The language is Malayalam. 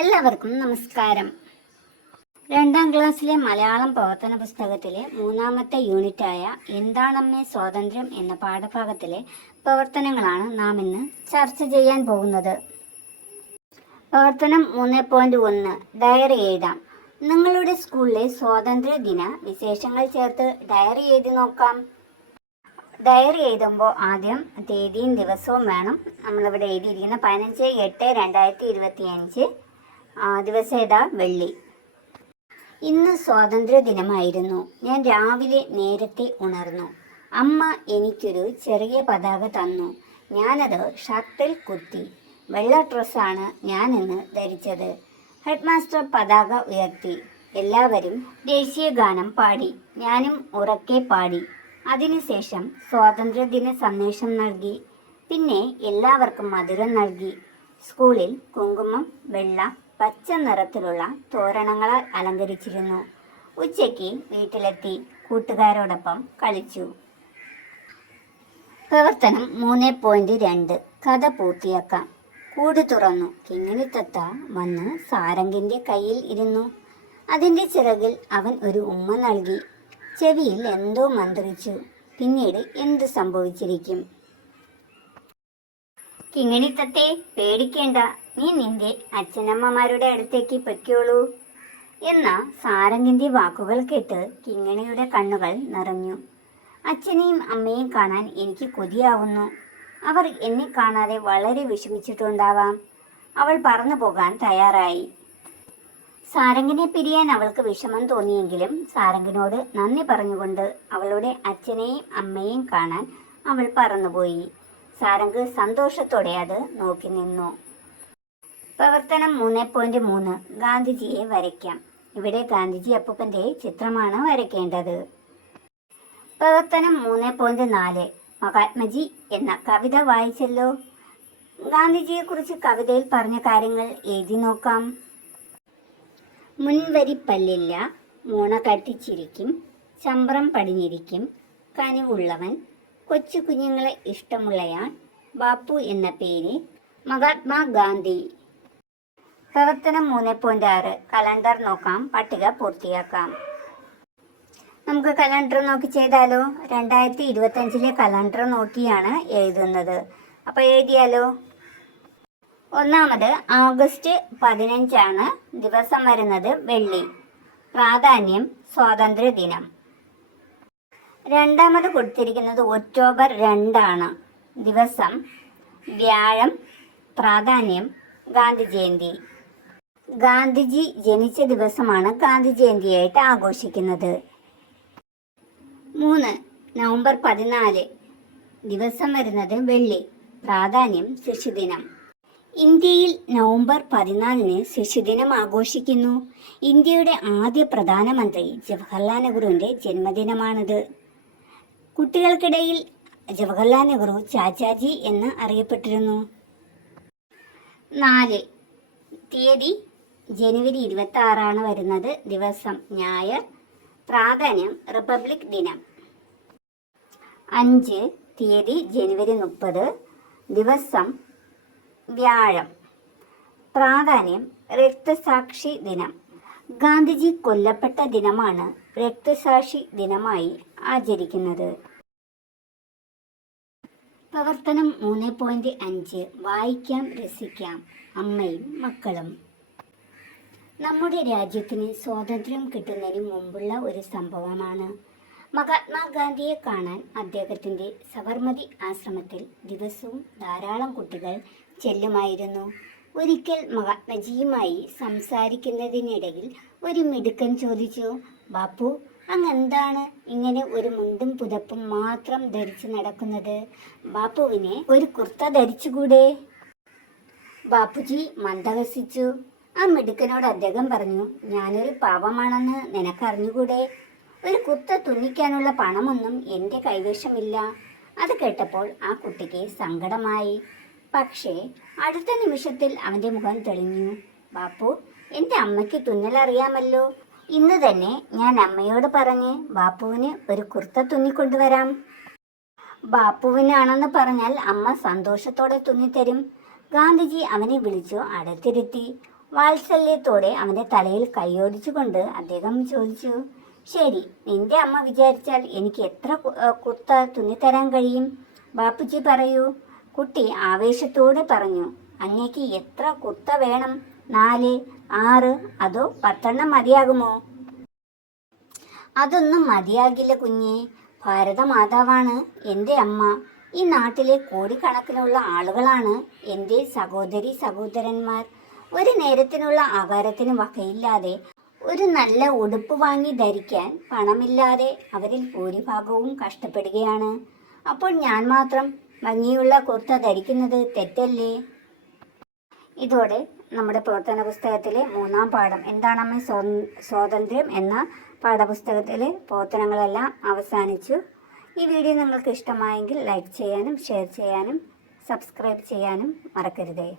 എല്ലാവർക്കും നമസ്കാരം. 2ാം ക്ലാസ്സിലെ മലയാളം പ്രവർത്തന പുസ്തകത്തിലെ 3ാമത്തെ യൂണിറ്റായ എന്താണമ്മേ സ്വാതന്ത്ര്യം എന്ന പാഠഭാഗത്തിലെ പ്രവർത്തനങ്ങളാണ് നാം ഇന്ന് ചർച്ച ചെയ്യാൻ പോകുന്നത്. പ്രവർത്തനം 3.1 ഡയറി എഴുതാം. നിങ്ങളുടെ സ്കൂളിലെ സ്വാതന്ത്ര്യ ദിന വിശേഷങ്ങൾ ചേർത്ത് ഡയറി എഴുതി നോക്കാം. ഡയറി എഴുതുമ്പോൾ ആദ്യം തീയതിയും ദിവസവും വേണം. നമ്മളിവിടെ എഴുതിയിരിക്കുന്ന 15/8/2025 ദിവസം ഏതാ? വെള്ളി. ഇന്ന് സ്വാതന്ത്ര്യ ദിനമായിരുന്നു. ഞാൻ രാവിലെ നേരത്തെ ഉണർന്നു. അമ്മ എനിക്കൊരു ചെറിയ പതാക തന്നു. ഞാനത് ഷർട്ടിൽ കുത്തി. വെള്ള ഡ്രസ്സാണ് ഞാനിന്ന് ധരിച്ചത്. ഹെഡ് മാസ്റ്റർ പതാക ഉയർത്തി. എല്ലാവരും ദേശീയ ഗാനം പാടി. ഞാനും ഉറക്കെ പാടി. അതിനുശേഷം സ്വാതന്ത്ര്യദിന സന്ദേശം നൽകി. പിന്നെ എല്ലാവർക്കും മധുരം നൽകി. സ്കൂളിൽ കുങ്കുമം, വെള്ള, പച്ച നിറത്തിലുള്ള തോരണങ്ങളാൽ അലങ്കരിച്ചിരുന്നു. ഉച്ചയ്ക്ക് വീട്ടിലെത്തി കൂട്ടുകാരോടൊപ്പം കളിച്ചു. പ്രവർത്തനം 3.2 കഥ പൂർത്തിയാക്കാം. കൂട് തുറന്നു. കിങ്ങിണിത്തത്ത വന്ന് സാരംഗിന്റെ കയ്യിൽ ഇരുന്നു. അതിന്റെ ചിറകിൽ അവൻ ഒരു ഉമ്മ നൽകി. ചെവിയിൽ എന്തോ മന്ത്രിച്ചു. പിന്നീട് എന്ത് സംഭവിച്ചിരിക്കും? കിങ്ങിണിത്തത്തെ, പേടിക്കേണ്ട, നീ നിന്റെ അച്ഛനമ്മമാരുടെ അടുത്തേക്ക് പൊയ്ക്കോളൂ എന്ന സാരംഗിന്റെ വാക്കുകൾ കേട്ട് കിങ്ങിണിയുടെ കണ്ണുകൾ നിറഞ്ഞു. അച്ഛനെയും അമ്മയെയും കാണാൻ എനിക്ക് കൊതിയാവുന്നു. അവർ എന്നെ കാണാതെ വളരെ വിഷമിച്ചിട്ടുണ്ടാവാം. അവൾ പറന്നു പോകാൻ തയ്യാറായി. സാരംഗിനെ പിരിയാൻ അവൾക്ക് വിഷമം തോന്നിയെങ്കിലും സാരംഗിനോട് നന്ദി പറഞ്ഞുകൊണ്ട് അവളുടെ അച്ഛനെയും അമ്മയെയും കാണാൻ അവൾ പറന്നുപോയി. സാരംഗ് സന്തോഷത്തോടെ അത് നോക്കി നിന്നു. പ്രവർത്തനം 3.3 ഗാന്ധിജിയെ വരയ്ക്കാം. ഇവിടെ ഗാന്ധിജി അപ്പൂപ്പന്റെ ചിത്രമാണ് വരയ്ക്കേണ്ടത്. പ്രവർത്തനം 3.4 മഹാത്മജി എന്ന കവിത വായിച്ചല്ലോ. ഗാന്ധിജിയെക്കുറിച്ച് കവിതയിൽ പറഞ്ഞ കാര്യങ്ങൾ എഴുതി നോക്കാം. മുൻവരിപ്പല്ലില്ല, മൂണ കട്ടിച്ചിരിക്കും, ചമ്പ്രം പടിഞ്ഞിരിക്കും, കനിവുള്ളവൻ, കൊച്ചു കുഞ്ഞുങ്ങളെ ഇഷ്ടമുള്ളയാൾ, ബാപ്പു എന്ന പേര്, മഹാത്മാഗാന്ധി. പ്രവർത്തനം 3.6 കലണ്ടർ നോക്കാം. പട്ടിക പൂർത്തിയാക്കാം. നമുക്ക് കലണ്ടർ നോക്കി ചെയ്താലോ? 2025 കലണ്ടർ നോക്കിയാണ് എഴുതുന്നത്. അപ്പോൾ എഴുതിയാലോ? ഒന്നാമത് ഓഗസ്റ്റ് 15 ദിവസം വരുന്നത് വെള്ളി. പ്രാധാന്യം സ്വാതന്ത്ര്യ ദിനം. രണ്ടാമത് കൊടുത്തിരിക്കുന്നത് ഒക്ടോബർ 2 ദിവസം വ്യാഴം. പ്രാധാന്യം ഗാന്ധി ജയന്തി. ഗാന്ധിജി ജനിച്ച ദിവസമാണ് ഗാന്ധി ജയന്തിയായിട്ട് ആഘോഷിക്കുന്നത്. 3 നവംബർ 14 ദിവസം വരുന്നത് വെള്ളി. പ്രാധാന്യം ശിശുദിനം. ഇന്ത്യയിൽ നവംബർ 14 ശിശുദിനം ആഘോഷിക്കുന്നു. ഇന്ത്യയുടെ ആദ്യ പ്രധാനമന്ത്രി ജവഹർലാൽ നെഹ്റുവിൻ്റെ ജന്മദിനമാണിത്. കുട്ടികൾക്കിടയിൽ ജവഹർലാൽ നെഹ്റു ചാച്ചാജി എന്ന് അറിയപ്പെട്ടിരുന്നു. 4 തീയതി ജനുവരി 26 വരുന്നത്. ദിവസം ഞായർ. പ്രാധാന്യം റിപ്പബ്ലിക് ദിനം. 5 തീയതി ജനുവരി 30 ദിവസം വ്യാഴം. പ്രാധാന്യം രക്തസാക്ഷി ദിനം. ഗാന്ധിജി കൊല്ലപ്പെട്ട ദിനമാണ് രക്തസാക്ഷി ദിനമായി ആചരിക്കുന്നത്. പ്രവർത്തനം 3.5 വായിക്കാം, രസിക്കാം. അമ്മയും മക്കളും. നമ്മുടെ രാജ്യത്തിന് സ്വാതന്ത്ര്യം കിട്ടുന്നതിന് മുമ്പുള്ള ഒരു സംഭവമാണ്. മഹാത്മാഗാന്ധിയെ കാണാൻ അദ്ദേഹത്തിൻ്റെ സബർമതി ആശ്രമത്തിൽ ദിവസവും ധാരാളം കുട്ടികൾ ചെല്ലുമായിരുന്നു. ഒരിക്കൽ മഹാത്മജിയുമായി സംസാരിക്കുന്നതിനിടയിൽ ഒരു മിടുക്കൻ ചോദിച്ചു, ബാപ്പു, അങ്ങെന്താണ് ഇങ്ങനെ ഒരു മുണ്ടും പുതപ്പും മാത്രം ധരിച്ചു നടക്കുന്നത്? ബാപ്പുവിനെ ഒരു കുർത്ത ധരിച്ചുകൂടെ? ബാപ്പുജി മന്ദഹസിച്ചു. ആ മിടുക്കനോട് അദ്ദേഹം പറഞ്ഞു, ഞാനൊരു പാവമാണെന്ന് നിനക്കറിഞ്ഞുകൂടെ? ഒരു കുർത്ത തുന്നിക്കാനുള്ള പണമൊന്നും എൻ്റെ കൈവശമില്ല. അത് കേട്ടപ്പോൾ ആ കുട്ടിക്ക് സങ്കടമായി. പക്ഷേ അടുത്ത നിമിഷത്തിൽ അവൻ്റെ മുഖം തെളിഞ്ഞു. ബാപ്പു, എൻ്റെ അമ്മയ്ക്ക് തുന്നലറിയാമല്ലോ. ഇന്ന് തന്നെ ഞാൻ അമ്മയോട് പറഞ്ഞ് ബാപ്പുവിന് ഒരു കുർത്ത തുന്നിക്കൊണ്ടുവരാം. ബാപ്പുവിനാണെന്ന് പറഞ്ഞാൽ അമ്മ സന്തോഷത്തോടെ തുന്നിത്തരും. ഗാന്ധിജി അവനെ വിളിച്ചു അടുത്തിരുത്തി. വാത്സല്യത്തോടെ അവൻ്റെ തലയിൽ കൈയോടിച്ചുകൊണ്ട് അദ്ദേഹം ചോദിച്ചു, ശരി, നിന്റെ അമ്മ വിചാരിച്ചാൽ എനിക്ക് എത്ര കുർത്ത തുന്നിത്തരാൻ കഴിയും? ബാപ്പുജി പറയൂ. കുട്ടി ആവേശത്തോടെ പറഞ്ഞു. അങ്ങേക്ക് എത്ര കുർത്ത വേണം? 4, 6 അതോ 10 മതിയാകുമോ? അതൊന്നും മതിയാകില്ല കുഞ്ഞേ. ഭാരതമാതാവാണ് എൻ്റെ അമ്മ. ഈ നാട്ടിലെ കോടിക്കണക്കിനുള്ള ആളുകളാണ് എൻ്റെ സഹോദരി സഹോദരന്മാർ. ഒരു നേരത്തിനുള്ള ആഹാരത്തിന് വകയില്ലാതെ, ഒരു നല്ല ഉടുപ്പ് വാങ്ങി ധരിക്കാൻ പണമില്ലാതെ അവരിൽ ഭൂരിഭാഗവും കഷ്ടപ്പെടുകയാണ്. അപ്പോൾ ഞാൻ മാത്രം ഭംഗിയുള്ള കുർത്ത ധരിക്കുന്നത് തെറ്റല്ലേ? ഇതോടെ നമ്മുടെ പ്രവർത്തന പുസ്തകത്തിലെ 3-ാം പാഠം എന്താണമ്മേ സ്വാതന്ത്ര്യം എന്ന പാഠപുസ്തകത്തിലെ പ്രവർത്തനങ്ങളെല്ലാം അവസാനിച്ചു. ഈ വീഡിയോ നിങ്ങൾക്ക് ഇഷ്ടമായെങ്കിൽ ലൈക്ക് ചെയ്യാനും ഷെയർ ചെയ്യാനും സബ്സ്ക്രൈബ് ചെയ്യാനും മറക്കരുതേ.